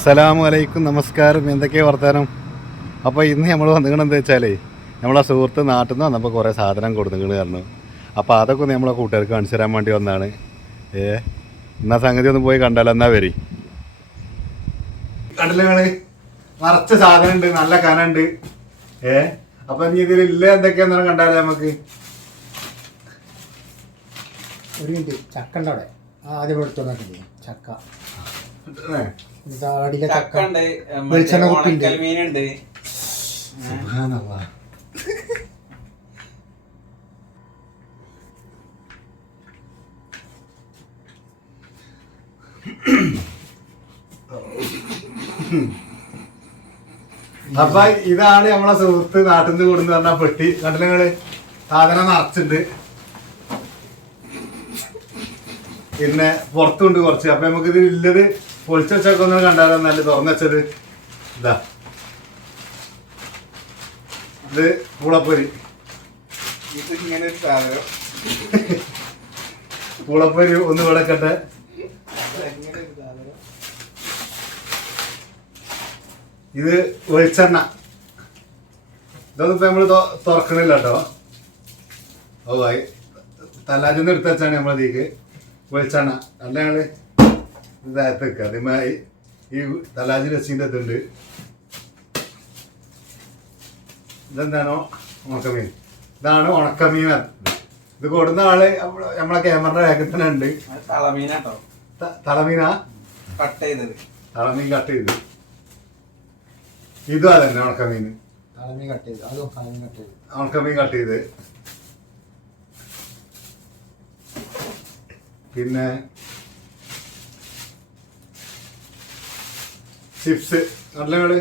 അസ്സലാമു അലൈക്കും, നമസ്കാരം. എന്തൊക്കെയാണ് വർത്താനം? അപ്പോൾ ഇന്ന് നമ്മൾ വന്നിക്കണെന്താ വെച്ചാലേ, നമ്മളെ സുഹൃത്ത് നാട്ടിൽ നിന്ന് വന്നപ്പോൾ കുറേ സാധനം കൊടുത്തിക്കണ് പറഞ്ഞു. അപ്പോൾ അതൊക്കെ ഒന്ന് നമ്മളെ കൂട്ടുകാർക്ക് കാണിച്ചു തരാൻ വേണ്ടി വന്നതാണ്. എന്നാ സംഗതി ഒന്ന് പോയി കണ്ടാലോ? എന്നാ വരി. കണ്ടില്ല നിങ്ങള്, നിറച്ച സാധനം ഉണ്ട്, നല്ല കനുണ്ട്. അപ്പൊ ഇനി ഇതിലില്ല എന്തൊക്കെയാണെന്നാണ് കണ്ടാലേ നമുക്ക്. ഒരു മിനിറ്റ്, ചക്ക ഉണ്ടോ അവിടെ? ആദ്യം എടുത്തോണ്ടില്ലേ ചക്ക, ചക്ക വെളിച്ചെണ്ണ കുപ്പിണ്ട്. അപ്പൊ ഇതാണ് നമ്മളെ സുഹൃത്ത് നാട്ടിൽ നിന്ന് കൊടുന്ന് പറഞ്ഞ പെട്ടി. കണ്ടില്ലങ്ങള്, സാധനം നിറച്ചുണ്ട്. പിന്നെ പുറത്തുണ്ട് കുറച്ച്. അപ്പൊ നമുക്ക് ഇത് ഇല്ലത് പൊളിച്ചു വെച്ചൊക്കെ ഒന്ന് കണ്ടാലോ? നല്ല തുറന്നു വെച്ചത് ഇതാ, ഇത് പൂളപ്പൊരി. ഇങ്ങനെ ഒരു സാധനം പൂളപ്പൊരി ഒന്ന് ഇവിടെ കട്ടെ. ഇത് വെളിച്ചെണ്ണ. ഇതൊന്നും ഇപ്പൊ നമ്മള് തുറക്കണില്ല കേട്ടോ. ഓ ആയി തലാജിന്ന് എടുത്ത് വെച്ചാണ് നമ്മളതീക്ക് വെളിച്ചെണ്ണ. അല്ല ഞങ്ങള് ഇതായത്ത് വെക്കുക. അതേമാതിരി ഈ തലാജി രസീൻ്റെ ഇതുണ്ട്. ഇതെന്താണോ? ഉണക്കമീൻ. ഇതാണ് ഉണക്കമീൻ. ഇത് കൊടുന്ന ആള് നമ്മളെ ക്യാമറയുടെ ബാക്കിൽ തന്നെ ഉണ്ട്. തളമീനാ കട്ട് ചെയ്തത്. തളമീൻ കട്ട് ചെയ്ത്. ഇതും അതന്നെ ഉണക്കമീൻ. ഉണക്കമീൻ കട്ട് ചെയ്ത്. പിന്നെ ചിപ്സ്. നല്ല കള്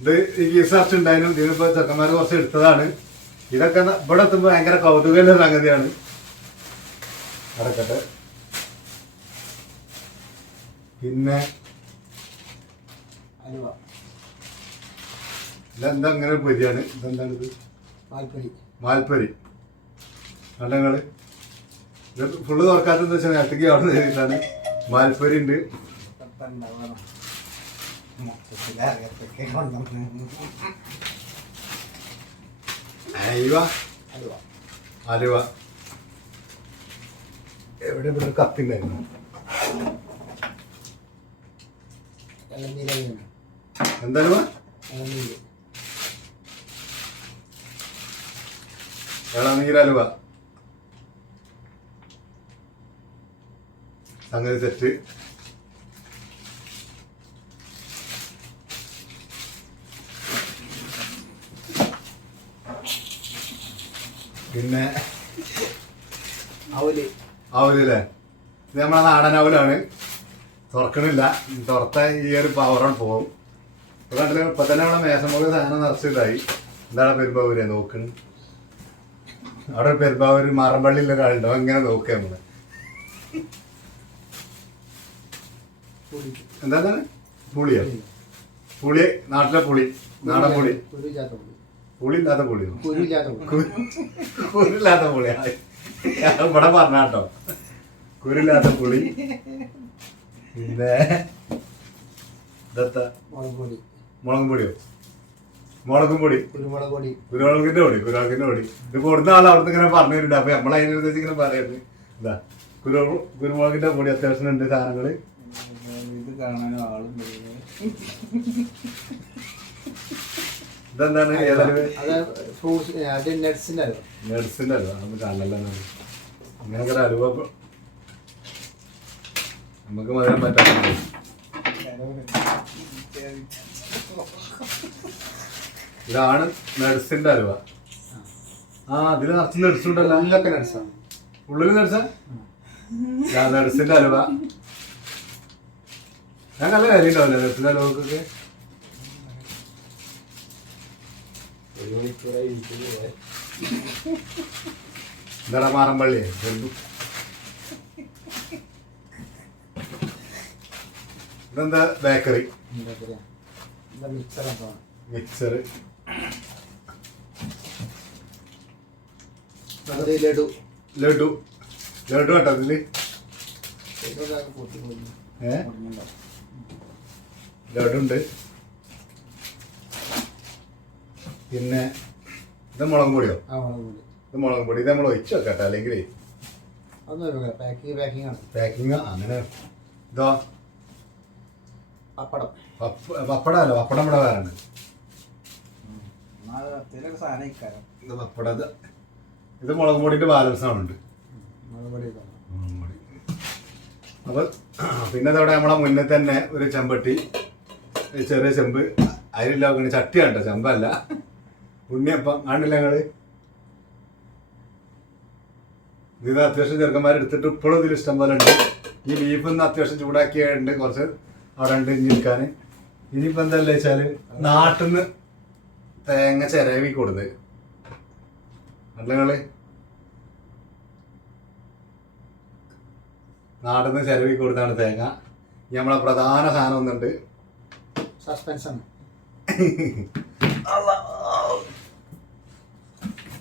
ഇത് ഈ ഗീസ് അറച്ച് ഉണ്ടായിരുന്നു. ഇതിനിപ്പോ ചെക്കന്മാർ കുറച്ച് എടുത്തതാണ്. ഇതൊക്കെ ഇവിടെ എത്തുമ്പോ ഭയങ്കര കൗതുകമുള്ള സംഗതിയാണ്. നടക്കട്ടെ. പിന്നെ ഇതെന്താ ഇങ്ങനെ പൊരിയാണ്? ഇതെന്താണ് ഇത്? മാൽപ്പൊരി. കണ്ടങ്ങള് ഇത് ഫുള്ള് തുറക്കാത്തെന്ന് വെച്ചാൽ നേരത്തേക്ക് അവിടെ ചെയ്തിട്ടാണ്. മാൽപ്പൊരി ഉണ്ട്. അലുവ. എവിടെ ഇവിടെ ഒരു കത്തിണ്ടായിരുന്നു. എന്താലുവ? ഇളനീരലുവ. സംഗതി സെറ്റ്. പിന്നെ അവലല്ലേ? ഇത് നമ്മളെ നാടൻ അവലാണ്. തുറക്കണില്ല. തുറത്ത ഈ ഒരു പവറോട് പോകും. ഇപ്പൊ കണ്ടില്ല, ഇപ്പൊ തന്നെ നമ്മളെ മേശമുഖ സാധനം നിറച്ചിട്ടായി. എന്താണ് പെരുമ്പാവൂര് നോക്കണ്? അവിടെ പെരുമ്പാവൂര് മാറമ്പള്ളിയിലെ ഒരാളുണ്ടോ? അങ്ങനെ നോക്കുക നമ്മള്. എന്താണ്? പുളിയോ? പുളി. നാട്ടിലെ പുളി. നാടൻ പുളി. പുളിയില്ലാത്ത പുളിയോ? കുരുല്ലാത്ത പുളിയാ ഇവിടെ പറഞ്ഞാട്ടോ. കുരുല്ലാത്ത പുളി. പിന്നെ ഇതെത്താ? മുളകും പൊടിയോ? മുളകും പൊടി. കുരുമുളകിന്റെ പൊടി. ഇത് കൊടുത്ത ആൾ അവിടുന്ന് ഇങ്ങനെ പറഞ്ഞു തരുന്നുണ്ട്. അപ്പൊ നമ്മളതിനനുസരിച്ച് ഇങ്ങനെ പറയുന്നത്. ഇതാ കുരുമുളകിന്റെ പൊടി അത്യാവശ്യം ഉണ്ട് സാധനങ്ങള്. ഇതെന്താണ്? നട്സിന്റെ അലുവ. അതൊന്നും കാണല്ല. അങ്ങനൊക്കെ ഒരു അലുവ നമുക്ക് മധുരം പറ്റാത്ത. ഇതാണ് നട്സിന്റെ അലുവ. ഇതില് നിറച്ച് നട്സുണ്ടല്ലോ. ഉള്ളില് നട്സാ? നട്സിന്റെ അലുവ. ഞാൻ നല്ല കാര്യം ഉണ്ടാവില്ല നട്സിന്റെ അലുവക്കൊക്കെ. എന്താ മാറമ്പള്ളിയെ? ഇതെന്താ? ബേക്കറി. മിക്സർ. ലഡു. ലഡു. ലഡു കേട്ടോ ഇതില് ലഡുണ്ട്. പിന്നെ ഇത് മുളകും പൊടിയോ? ഇത് മുളകും പൊടി. ഇത് നമ്മൾ ഒഴിച്ചു വെക്കട്ടെ, അല്ലെങ്കിൽ പാക്കിങ് അങ്ങനെ. ഇതോ പപ്പടമല്ലോ, പപ്പടം ഇവിടെ വേറെ ഉണ്ട്. ഇത് പപ്പടം. ഇത് മുളകും പൊടിന്റെ ബാലൻസ് ആണുണ്ട്. അപ്പൊ പിന്നെ അതവിടെ നമ്മളെ മുന്നേ തന്നെ ഒരു ചെമ്പട്ടി, ചെറിയ ചെമ്പ്, അതിലില്ല ചട്ടിയാണ് കേട്ടോ, ചെമ്പല്ല. ഉണ്ണിയപ്പം കാണില്ല ഞങ്ങള്. ഇത് അത്യാവശ്യം ചെറുക്കന്മാരെടുത്തിട്ട് ഇപ്പോഴും ഇതിൽ ഇഷ്ടം പോലെ ഉണ്ട്. ഈ ബീഫ് ഒന്ന് അത്യാവശ്യം ചൂടാക്കിയുണ്ട്, കുറച്ച് അവിടെ ഉണ്ട് ഇനി നിൽക്കാൻ. ഇനിയിപ്പോൾ എന്താ വെച്ചാൽ നാട്ടിൽ നിന്ന് തേങ്ങ ചിരവി കൊടുത്ത് അല്ലങ്ങള്, നാട്ടിൽ നിന്ന് ചിരവി കൊടുത്താണ് തേങ്ങ. ഇനി നമ്മളെ പ്രധാന സാധനം ഒന്നുണ്ട്, സസ്പെൻസാണ്.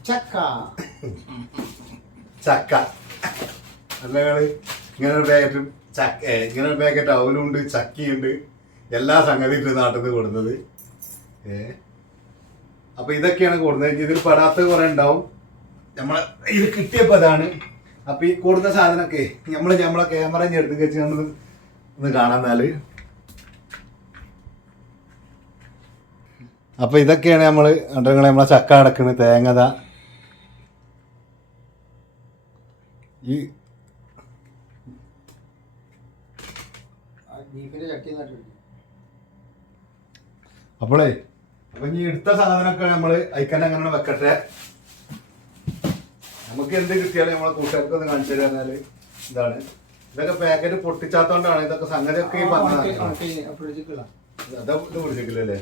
ചക്ക. ചക്ക അല്ലങ്ങള്. ഇങ്ങനെ ഒരു പാക്കറ്റും ചക്ക, ഇങ്ങനെ ഒരു പാക്കറ്റ് അവലുണ്ട്, ചക്കയുണ്ട്, എല്ലാ സംഗതിയും ഉണ്ട് നാട്ടിൽ നിന്ന് കൊടുത്തത്. അപ്പൊ ഇതൊക്കെയാണ് കൊടുത്തത്. ഇതിൽ പെടാത്ത കുറെ ഉണ്ടാവും. നമ്മളെ ഇത് കിട്ടിയപ്പോ അതാണ്. അപ്പൊ ഈ കൊടുത്ത സാധനമൊക്കെ നമ്മളെ ക്യാമറ എടുത്ത് വെച്ച് ഒന്ന് കാണാന്നാല്. അപ്പൊ ഇതൊക്കെയാണ് നമ്മള് നമ്മളെ ചക്ക അടക്കണ്, തേങ്ങത. ഈ അപ്പോളേ അപ്പൊ ഇനി എടുത്ത സാധനമൊക്കെ നമ്മള് അയക്കാൻ അങ്ങനെ വെക്കട്ടെ. നമുക്ക് എന്ത് കിട്ടിയാലും നമ്മളെ കൂട്ടുകാർക്ക് ഒന്ന് കാണിച്ചു തരാല്. ഇതാണ്, ഇതൊക്കെ പാക്കറ്റ് പൊട്ടിച്ചാത്തോണ്ടാണ് ഇതൊക്കെ സംഗതിയൊക്കെ അതാ ഇത് പിടിച്ചിട്ടില്ലല്ലേ.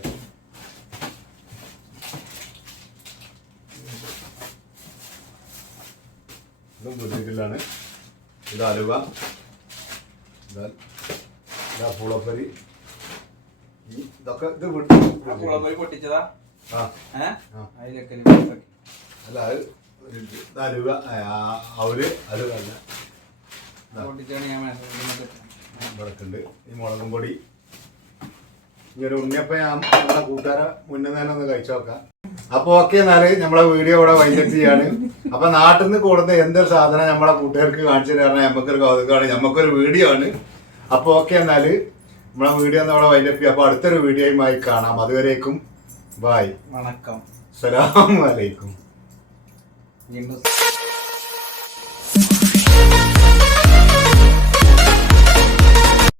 ഇതും പിടിച്ചിട്ടില്ലാണ്. ഇത് അലുവ, ഇതാ പൂളപ്പരി. ഇതൊക്കെ ഇത് പൊട്ടിച്ചതാ. അല്ല അത് അലുവ, അവര് അലുവല്ല ഇവിടക്കുണ്ട്. ഈ മുളകും പൊടി. ഇങ്ങനെ ഉണ്ണിയപ്പം നമ്മളെ കൂട്ടുകാരെ മുന്നേ തന്നെ ഒന്ന് കഴിച്ചു നോക്കാം. അപ്പൊ ഓക്കെ, എന്നാല് നമ്മളെ വീഡിയോ ഇവിടെ വൈൻഡപ്പ് ചെയ്യാണ്. അപ്പൊ നാട്ടിൽ നിന്ന് കൊടുത്ത എന്തൊരു സാധനം നമ്മളെ കൂട്ടുകാർക്ക് കാണിച്ചു തരാൻ നമുക്കൊരു കൗതുകമാണ്, നമുക്കൊരു വീഡിയോ ആണ്. അപ്പൊ ഓക്കെ, എന്നാല് നമ്മളെ വീഡിയോ ഒന്ന് അവിടെ വൈൻഡപ്പ് ചെയ്യാം. അപ്പൊ അടുത്തൊരു വീഡിയോയുമായി കാണാം. അതുവരേക്കും ബായ്, വണക്കം, അസ്സലാമു അലൈക്കും.